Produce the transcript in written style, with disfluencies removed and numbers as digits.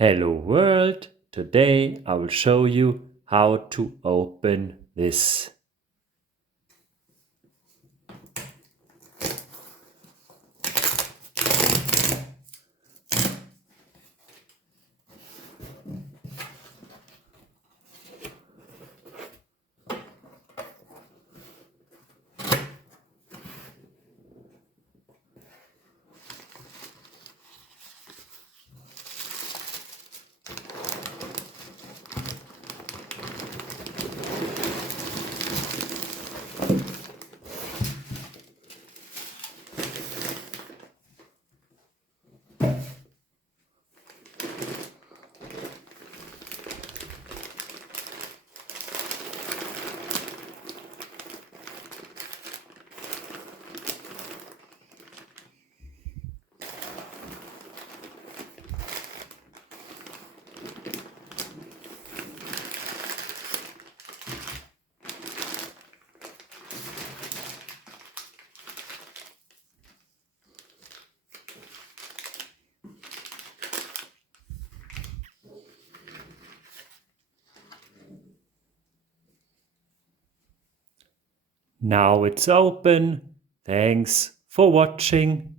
Hello world! Today I will show you how to open this. Now it's open. Thanks for watching.